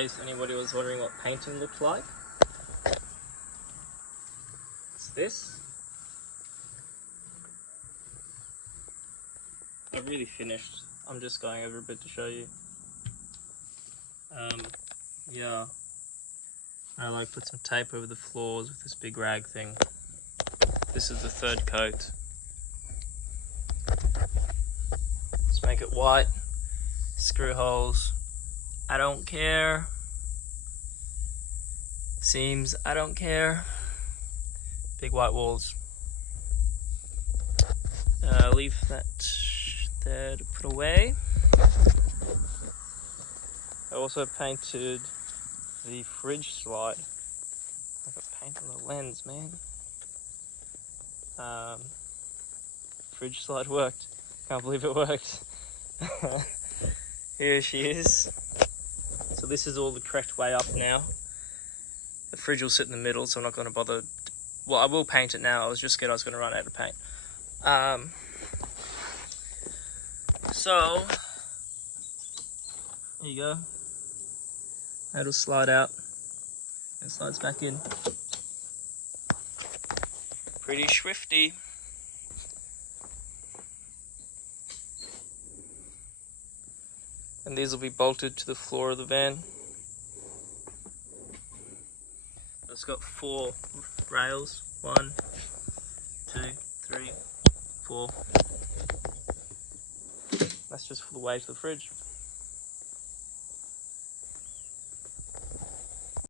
case anybody was wondering what painting looked like. It's this. I've really finished. I'm just going over a bit to show you. Yeah. I put some tape over the floors with this big rag thing. This is the third coat. Let's make it white. Screw holes. I don't care. Seams, I don't care. Big white walls. Leave that there to put away. I also painted the fridge slide. I got paint on the lens, man. Fridge slide worked. Can't believe it worked. Here she is. So this is all the correct way up now. The fridge will sit in the middle, so I'm not going to bother. Well, I will paint it now. I was just scared I was going to run out of paint. So there you go. It'll slide out and slides back in. Pretty swifty. And these will be bolted to the floor of the van. It's got 4 rails. 1, 2, 3, 4. That's just for the weight of the fridge.